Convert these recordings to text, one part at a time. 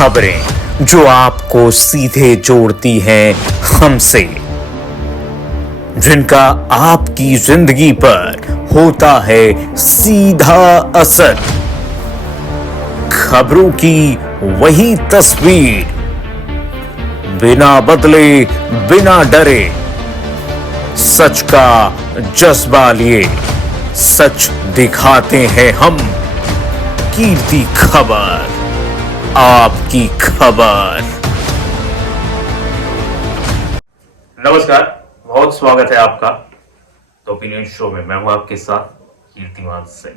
खबरें जो आपको सीधे जोड़ती हैं हमसे, जिनका आपकी जिंदगी पर होता है सीधा असर। खबरों की वही तस्वीर, बिना बदले बिना डरे, सच का जज्बा लिए सच दिखाते हैं हम। कीर्ति खबर, आपकी खबर। नमस्कार, बहुत स्वागत है आपका तो ओपिनियन शो में। मैं हूं आपके साथ कीर्तिमान सिंह।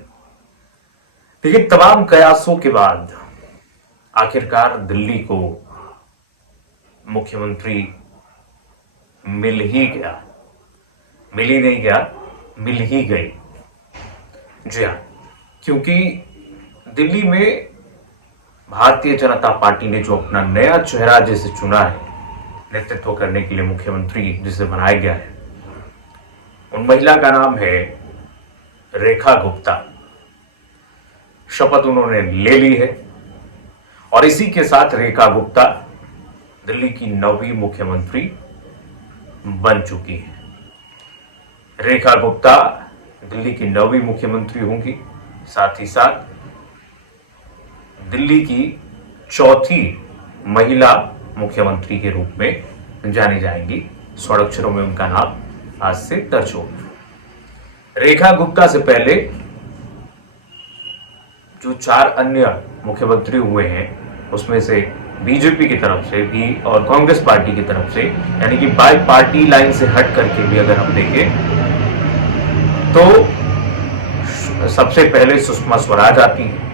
देखिए, तमाम कयासों के बाद आखिरकार दिल्ली को मुख्यमंत्री मिल ही गया। मिल ही नहीं गया, मिल ही गई। जी हाँ, क्योंकि दिल्ली में भारतीय जनता पार्टी ने जो अपना नया चेहरा जिसे चुना है नेतृत्व करने के लिए, मुख्यमंत्री जिसे बनाया गया है, उन महिला का नाम है रेखा गुप्ता। शपथ उन्होंने ले ली है और इसी के साथ रेखा गुप्ता दिल्ली की 9वीं मुख्यमंत्री बन चुकी है। रेखा गुप्ता दिल्ली की 9वीं मुख्यमंत्री होंगी, साथ ही साथ दिल्ली की 4थी महिला मुख्यमंत्री के रूप में जानी जाएंगी। स्वर्ण अक्षरों में उनका नाम आज से दर्ज होगा। रेखा गुप्ता से पहले जो 4 अन्य मुख्यमंत्री हुए हैं, उसमें से बीजेपी की तरफ से भी और कांग्रेस पार्टी की तरफ से, यानी कि बाई पार्टी लाइन से हट करके भी अगर हम देखें तो सबसे पहले सुषमा स्वराज आती है,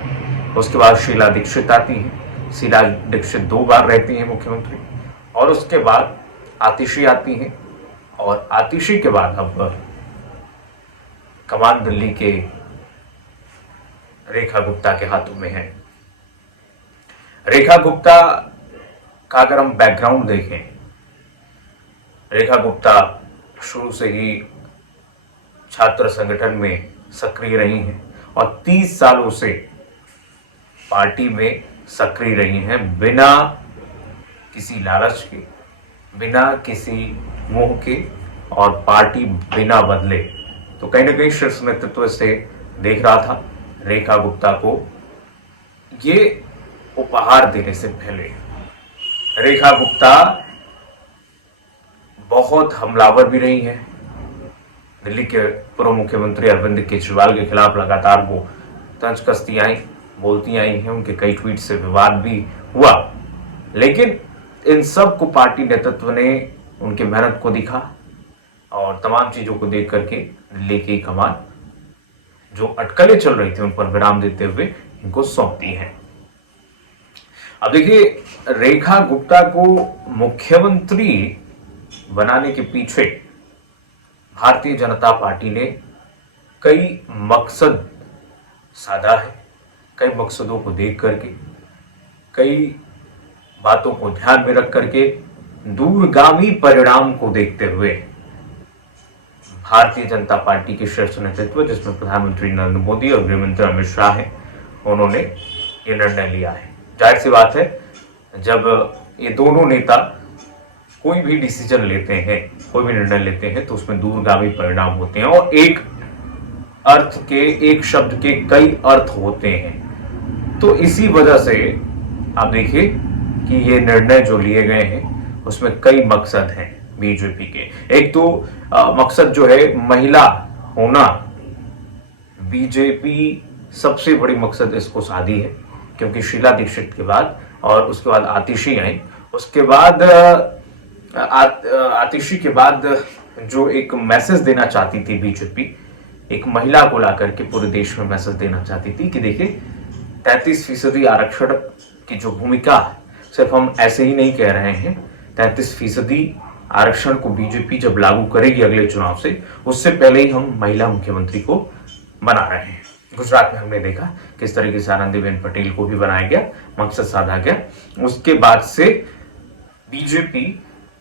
उसके बाद शीला दीक्षित आती है। शीला दीक्षित 2 बार रहती हैं मुख्यमंत्री, और उसके बाद आतिशी आती हैं, और आतिशी के बाद अब कमान दिल्ली के रेखा गुप्ता के हाथों में है। रेखा गुप्ता का अगर हम बैकग्राउंड देखें, रेखा गुप्ता शुरू से ही छात्र संगठन में सक्रिय रही हैं और 30 सालों से पार्टी में सक्रिय रही हैं, बिना किसी लालच के, बिना किसी मोह के, और पार्टी बिना बदले। तो कहीं ना कहीं शीर्ष नेतृत्व से देख रहा था रेखा गुप्ता को ये उपहार देने से पहले। रेखा गुप्ता बहुत हमलावर भी रही हैं। दिल्ली के पूर्व मुख्यमंत्री अरविंद केजरीवाल के खिलाफ लगातार वो तंज कसती आई, बोलती आई हैं। उनके कई ट्वीट से विवाद भी हुआ, लेकिन इन सब को पार्टी नेतृत्व ने उनकी मेहनत को दिखा और तमाम चीजों को देख करके दिल्ली की कमान जो अटकलें चल रही थी उन पर विराम देते हुए इनको सौंप दी है। अब देखिए, रेखा गुप्ता को मुख्यमंत्री बनाने के पीछे भारतीय जनता पार्टी ने कई मकसद साधा है। कई मकसदों को देख करके, कई बातों को ध्यान में रख करके, दूरगामी परिणाम को देखते हुए भारतीय जनता पार्टी के शीर्ष नेतृत्व, जिसमें प्रधानमंत्री नरेंद्र मोदी और गृहमंत्री अमित शाह हैं, उन्होंने ये निर्णय लिया है। जाहिर सी बात है, जब ये दोनों नेता कोई भी डिसीजन लेते हैं, कोई भी निर्णय लेते हैं, तो उसमें दूरगामी परिणाम होते हैं और एक अर्थ के, एक शब्द के कई अर्थ होते हैं। तो इसी वजह से आप देखिए कि ये निर्णय जो लिए गए हैं उसमें कई मकसद हैं बीजेपी के। एक तो मकसद जो है महिला होना, बीजेपी सबसे बड़ी मकसद इसको साधी है, क्योंकि शीला दीक्षित के बाद और उसके बाद आतिशी आई, उसके बाद आतिशी के बाद जो एक मैसेज देना चाहती थी बीजेपी, एक महिला को लाकर के पूरे देश में मैसेज देना चाहती थी कि देखिए 33% आरक्षण की जो भूमिका, सिर्फ हम ऐसे ही नहीं कह रहे हैं, 33% आरक्षण को बीजेपी जब लागू करेगी अगले चुनाव से, उससे पहले ही हम महिला मुख्यमंत्री को बना रहे हैं। गुजरात में हमने देखा किस तरीके से आनंदीबेन पटेल को भी बनाया गया, मकसद साधा गया। उसके बाद से बीजेपी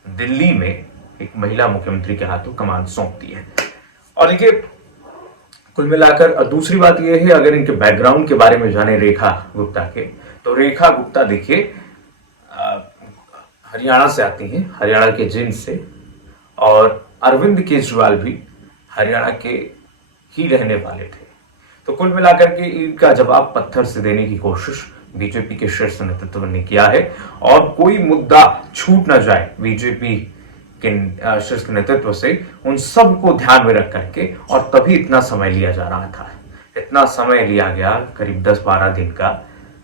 दिल्ली में एक महिला मुख्यमंत्री के हाथों कमान सौंपती है। और देखिए, कुल मिलाकर दूसरी बात यह है, अगर इनके बैकग्राउंड के बारे में जाने रेखा गुप्ता के, तो रेखा गुप्ता देखिए हरियाणा से आती हैं, हरियाणा के जिंद से, और अरविंद केजरीवाल भी हरियाणा के ही रहने वाले थे। तो कुल मिलाकर के इनका जवाब पत्थर से देने की कोशिश बीजेपी के शीर्ष नेतृत्व ने किया है, और कोई मुद्दा छूट न जाए बीजेपी के शीर्ष नेतृत्व से, उन सबको ध्यान में रख करके, और तभी इतना समय लिया जा रहा था। इतना समय लिया गया, करीब 10-12 दिन का।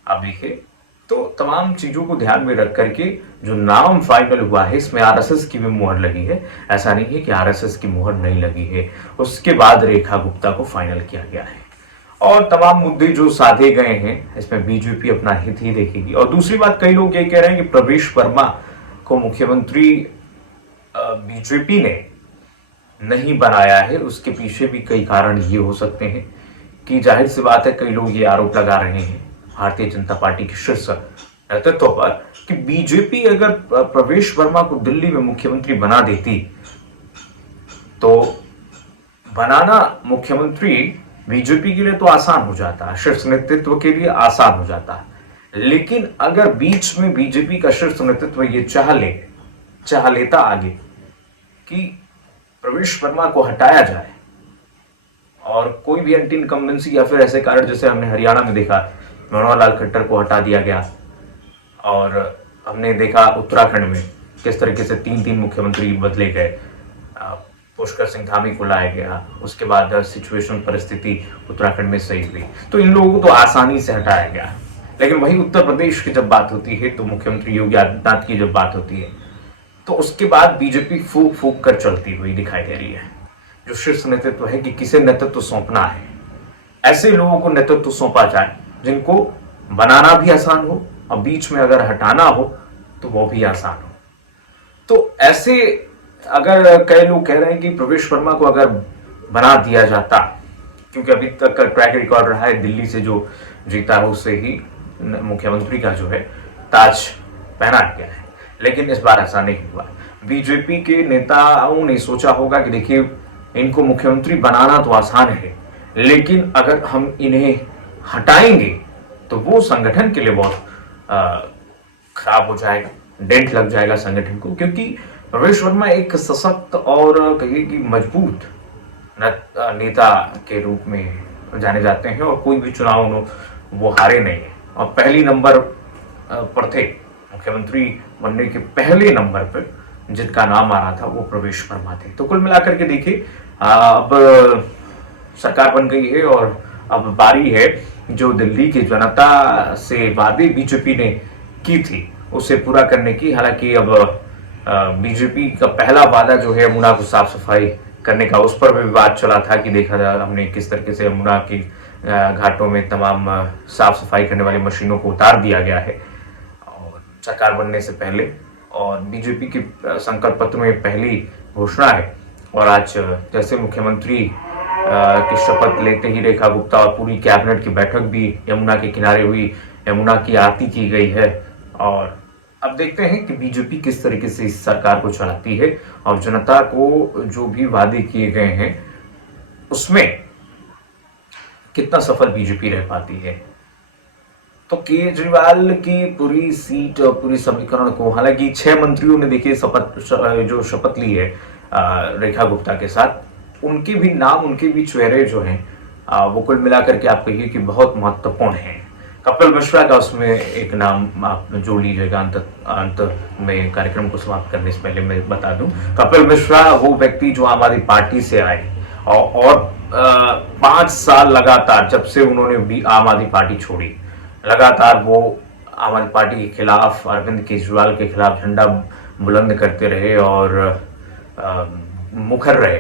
अब देखिए, तो तमाम चीजों को ध्यान में रख करके जो नाम फाइनल हुआ है, इसमें आरएसएस की भी मुहर लगी है। ऐसा नहीं है कि आरएसएस की मुहर नहीं लगी है। उसके बाद रेखा गुप्ता को फाइनल किया गया है, और तमाम मुद्दे जो साधे गए हैं, इसमें बीजेपी अपना हित ही देखेगी। और दूसरी बात, कई लोग ये कह रहे हैं कि प्रवेश वर्मा को मुख्यमंत्री बीजेपी ने नहीं बनाया है। उसके पीछे भी कई कारण ये हो सकते हैं कि जाहिर सी बात है, कई लोग ये आरोप लगा रहे हैं भारतीय जनता पार्टी के शीर्ष नेतृत्व पर कि बीजेपी अगर प्रवेश वर्मा को दिल्ली में मुख्यमंत्री बना देती, तो बनाना मुख्यमंत्री बीजेपी के लिए तो आसान हो जाता है, शीर्ष नेतृत्व के लिए आसान हो जाता है। लेकिन अगर बीच में बीजेपी का शीर्ष नेतृत्व ये चाह लेता आगे कि प्रवेश वर्मा को हटाया जाए, और कोई भी एंटी इनकम्बेंसी या फिर ऐसे कारण जैसे हमने हरियाणा में देखा, मनोहर लाल खट्टर को हटा दिया गया, और हमने देखा उत्तराखंड में किस तरीके से 3 मुख्यमंत्री बदले गए, पुष्कर सिंह धामी को लाया गया, उसके बाद सिचुएशन परिस्थिति उत्तराखंड में सही हुई, तो इन लोगों को तो आसानी से हटाया गया। लेकिन वही उत्तर प्रदेश की जब बात होती है, तो मुख्यमंत्री योगी आदित्यनाथ की जब बात होती है, तो उसके बाद बीजेपी फूक फूक कर चलती हुई दिखाई दे रही है। जो शीर्ष नेतृत्व है कि किसे नेतृत्व सौंपना है, ऐसे लोगों को नेतृत्व सौंपा जाए जिनको बनाना भी आसान हो, और बीच में अगर हटाना हो तो वो भी आसान हो। तो ऐसे अगर कई लोग कह रहे हैं कि प्रवेश वर्मा को अगर बना दिया जाता, क्योंकि अभी तक का ट्रैक रिकॉर्ड रहा है, दिल्ली से जो जीता है उससे ही मुख्यमंत्री का जो है ताज पहना गया है, लेकिन इस बार ऐसा नहीं हुआ। बीजेपी के नेताओं ने सोचा होगा कि देखिए, इनको मुख्यमंत्री बनाना तो आसान है, लेकिन अगर हम इन्हें हटाएंगे तो वो संगठन के लिए बहुत खराब हो जाएगा, डेंट लग जाएगा संगठन को। क्योंकि प्रवेश वर्मा एक सशक्त और कहिए कि मजबूत नेता के रूप में जाने जाते हैं, और कोई भी चुनाव वो हारे नहीं है, और पहली नंबर पर थे, मुख्यमंत्री बनने के पहले नंबर पर जिनका नाम आ रहा था वो प्रवेश वर्मा थे। तो कुल मिलाकर के देखिए, अब सरकार बन गई है, और अब बारी है जो दिल्ली की जनता से वादे बीजेपी ने की थी उसे पूरा करने की। हालांकि अब बीजेपी का पहला वादा जो है यमुना को साफ सफाई करने का, उस पर भी विवाद चला था कि देखा था हमने किस तरीके से यमुना की घाटों में तमाम साफ सफाई करने वाली मशीनों को उतार दिया गया है, और सरकार बनने से पहले, और बीजेपी के संकल्प पत्र में पहली घोषणा है। और आज जैसे मुख्यमंत्री की शपथ लेते ही रेखा गुप्ता और पूरी कैबिनेट की बैठक भी यमुना के किनारे हुई, यमुना की आरती की गई है, और अब देखते हैं कि बीजेपी किस तरीके से इस सरकार को चलाती है, और जनता को जो भी वादे किए गए हैं उसमें कितना सफल बीजेपी रह पाती है। तो केजरीवाल की पूरी सीट और पूरी समीकरण को, हालांकि 6 मंत्रियों ने देखिए शपथ ली है रेखा गुप्ता के साथ, उनके भी नाम, उनके भी चेहरे जो हैं वो कुल मिलाकर के आप कहिए कि बहुत महत्वपूर्ण हैं। कपिल मिश्रा का उसमें एक नाम आप जोड़ लीजिएगा अंत में कार्यक्रम को समाप्त करने से पहले मैं बता दूं, कपिल मिश्रा वो व्यक्ति जो आम आदमी पार्टी से आए, और 5 साल लगातार, जब से उन्होंने आम आदमी पार्टी छोड़ी, लगातार वो आम आदमी पार्टी के खिलाफ, अरविंद केजरीवाल के खिलाफ झंडा बुलंद करते रहे, और मुखर रहे,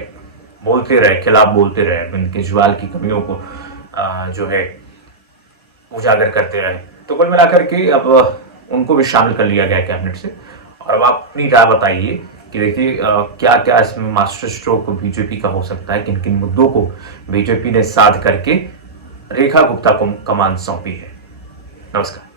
बोलते रहे, खिलाफ बोलते रहे, अरविंद केजरीवाल की कमियों को जो है उजागर करते रहे। तो कुल मिलाकर के अब उनको भी शामिल कर लिया गया कैबिनेट से। और अब आप अपनी राय बताइए कि देखिए क्या क्या इसमें मास्टर स्ट्रोक बीजेपी का हो सकता है, किन किन मुद्दों को बीजेपी ने साध करके रेखा गुप्ता को कमान सौंपी है। नमस्कार।